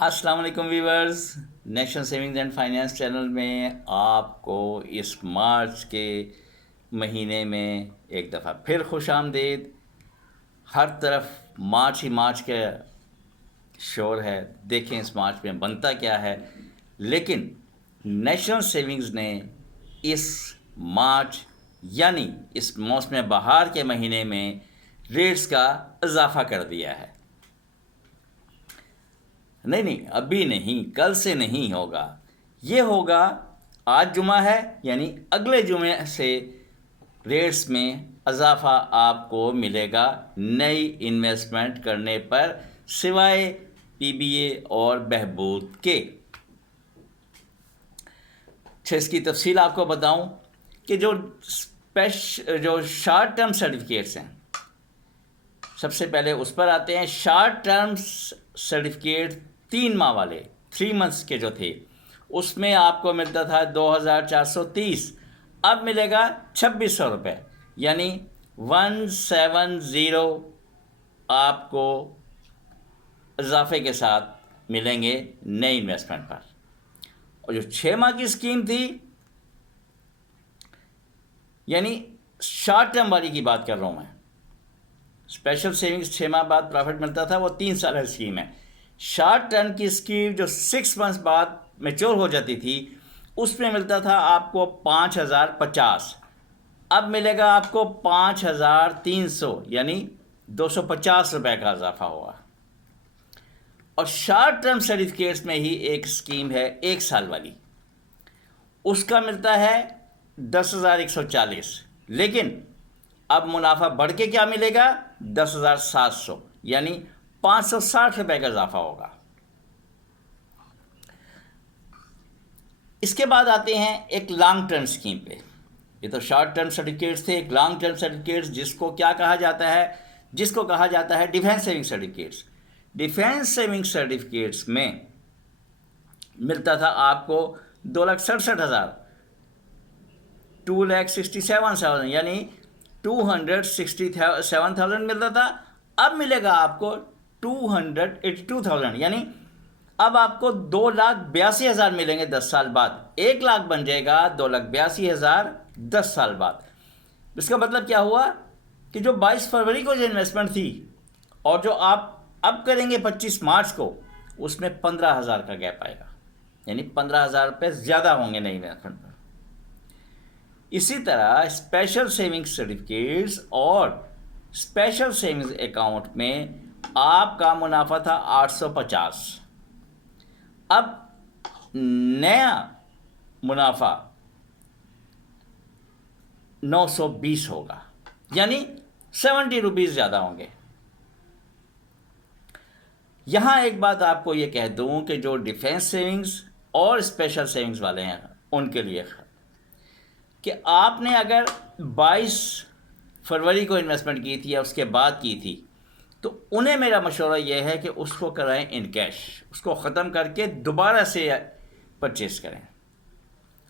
السلام علیکم viewers, national savings and finance channel میں آپ کو اس مارچ کے مہینے میں ایک دفعہ پھر خوش آمدید۔ ہر طرف مارچ ہی مارچ کا شور ہے، دیکھیں اس مارچ میں بنتا کیا ہے۔ لیکن نیشنل سیونگز نے اس مارچ یعنی اس موسم بہار کے مہینے میں ریٹس کا اضافہ کر دیا ہے۔ نہیں، ابھی نہیں، کل سے نہیں ہوگا، یہ ہوگا آج جمعہ ہے، یعنی اگلے جمعے سے ریٹس میں اضافہ آپ کو ملے گا نئی انویسٹمنٹ کرنے پر، سوائے پی بی اے اور بہبود کے۔ اس کی تفصیل آپ کو بتاؤں کہ جو شارٹ ٹرم سرٹیفکیٹس ہیں، سب سے پہلے اس پر آتے ہیں۔ شارٹ ٹرم سرٹیفکیٹ 3 ماہ والے 3 months کے جو تھے، اس میں آپ کو ملتا تھا 2430، اب ملے گا 2600 روپے، یعنی 170 آپ کو اضافے کے ساتھ ملیں گے نئی انویسٹمنٹ پر۔ اور جو 6 ماہ کی اسکیم تھی، یعنی شارٹ ٹرم والی کی بات کر رہا ہوں میں، اسپیشل سیونگز 6 ماہ بعد پروفٹ ملتا تھا، وہ 3 سالہ اسکیم ہے۔ شارٹ ٹرم کی اسکیم جو 6 months بعد میچور ہو جاتی تھی، اس میں ملتا تھا آپ کو 5050، اب ملے گا آپ کو 5300، یعنی 250 روپے کا اضافہ ہوا۔ اور شارٹ ٹرم سرٹیفکیٹس میں ہی ایک اسکیم ہے 1 سال والی، اس کا ملتا ہے 10140، لیکن اب منافع بڑھ کے کیا ملے گا؟ 10700، یعنی 560 روپے کا اضافہ ہوگا۔ اس کے بعد آتے ہیں ایک لانگ ٹرم اسکیم پہ۔ یہ تو شارٹ ٹرم سرٹیفکیٹس تھے، ایک لانگ ٹرم سرٹیفکیٹس جس کو کیا کہا جاتا ہے؟ جس کو کہا جاتا ہے defence saving certificates. Defence saving certificates میں ملتا تھا آپ کو 2,67,000، 2,67,000، یعنی 267,000 ملتا تھا، اب ملے گا آپ کو 282,000، یعنی اب آپ کو 2,82,000 ملیں گے 10 سال بعد۔ 1 لاکھ بن جائے گا 2,82,000 10 سال بعد۔ اس کا مطلب کیا ہوا کہ جو 22 فروری کو جو انویسٹمنٹ تھی اور جو آپ اب کریں گے 25 مارچ کو، اس میں 15,000 کا گیپ آئے گا، یعنی 15,000 روپے زیادہ ہوں گے نئی انویسٹمنٹ پر۔ اسی طرح اسپیشل سیونگ سرٹیفکیٹس اور اسپیشل سیونگز اکاؤنٹ میں آپ کا منافع تھا 850، اب نیا منافع 920 ہوگا، یعنی 70 روپیز زیادہ ہوں گے۔ یہاں ایک بات آپ کو یہ کہہ دوں کہ جو ڈیفینس سیونگز اور اسپیشل سیونگز والے ہیں، ان کے لیے کہ آپ نے اگر 22 فروری کو انویسٹمنٹ کی تھی یا اس کے بعد کی تھی، تو انہیں میرا مشورہ یہ ہے کہ اس کو کرائیں ان کیش، اس کو ختم کر کے دوبارہ سے پرچیز کریں۔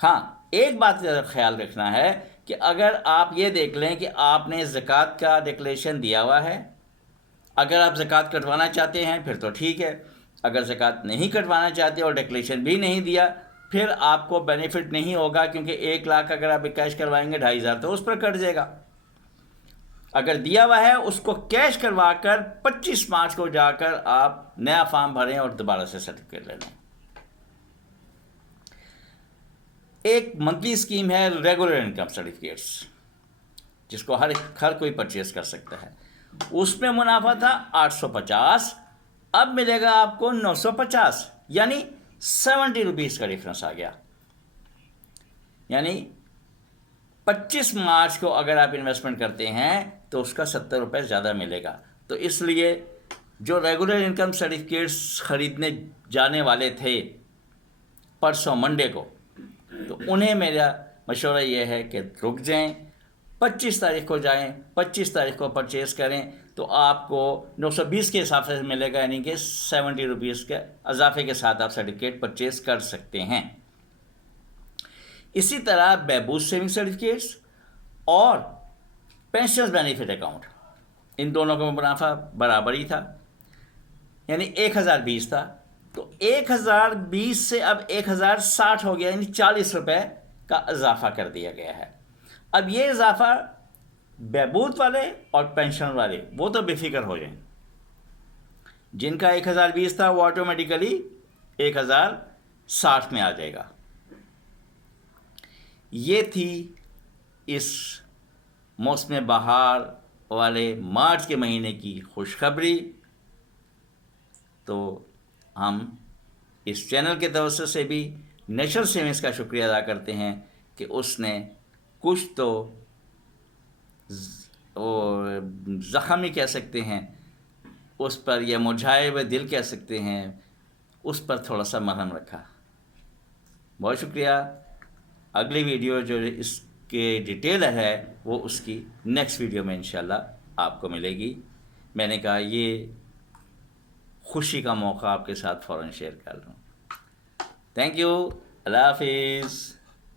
ہاں، ایک بات کا خیال رکھنا ہے کہ اگر آپ یہ دیکھ لیں کہ آپ نے زکوٰۃ کا ڈکلیریشن دیا ہوا ہے، اگر آپ زکوٰۃ کٹوانا چاہتے ہیں پھر تو ٹھیک ہے، اگر زکوٰۃ نہیں کٹوانا چاہتے اور ڈکلیریشن بھی نہیں دیا، پھر آپ کو بینیفٹ نہیں ہوگا، کیونکہ 1 لاکھ اگر آپ کیش کروائیں گے 2,500 تو اس پر کٹ جائے گا۔ اگر دیا ہوا ہے اس کو کیش کروا کر 25 مارچ کو جا کر آپ نیا فارم بھریں اور دوبارہ سے سرٹیفکیٹ لے لیں۔ ایک منتھلی اسکیم ہے ریگولر انکم سرٹیفکیٹس، جس کو ہر کوئی پرچیز کر سکتا ہے، اس میں منافع تھا 850، اب ملے گا آپ کو 950، یعنی 70 روپیز کا ڈفرنس آ گیا۔ یعنی 25 مارچ کو اگر آپ انویسٹمنٹ کرتے ہیں تو اس کا 70 روپے زیادہ ملے گا۔ تو اس لیے جو ریگولر انکم سرٹیفکیٹس خریدنے جانے والے تھے پرسوں منڈے کو، تو انہیں میرا مشورہ یہ ہے کہ رک جائیں، 25 تاریخ کو جائیں، 25 تاریخ کو پرچیز کریں، تو آپ کو 920 کے حساب سے ملے گا، یعنی کہ 70 روپیز کے اضافے کے ساتھ آپ سرٹیفکیٹ پرچیز کر سکتے ہیں۔ اسی طرح بہبود سیونگ سرٹیفکیٹس اور پینشنز بینیفٹ اکاؤنٹ، ان دونوں کا منافع برابر ہی تھا، یعنی 1,020 تھا، تو 1020 سے اب 1060 ہو گیا، یعنی 40 روپے کا اضافہ کر دیا گیا ہے۔ اب یہ اضافہ بہبود والے اور پینشن والے وہ تو بے فکر ہو جائیں، جن کا 1020 تھا وہ آٹومیٹیکلی 1060 میں آ جائے گا۔ یہ تھی اس موسم بہار والے مارچ کے مہینے کی خوشخبری۔ تو ہم اس چینل کے توسط سے بھی نیشنل سیونگز کا شکریہ ادا کرتے ہیں کہ اس نے کچھ تو زخم ہی کہہ سکتے ہیں اس پر، یا مرجھائے ہوئے دل کہہ سکتے ہیں اس پر، تھوڑا سا مرہم رکھا۔ بہت شکریہ۔ اگلی ویڈیو جو اس کے ڈیٹیل ہے وہ اس کی نیکسٹ ویڈیو میں انشاءاللہ آپ کو ملے گی۔ میں نے کہا یہ خوشی کا موقع آپ کے ساتھ فوراً شیئر کر لوں۔ تھینک یو، اللہ حافظ۔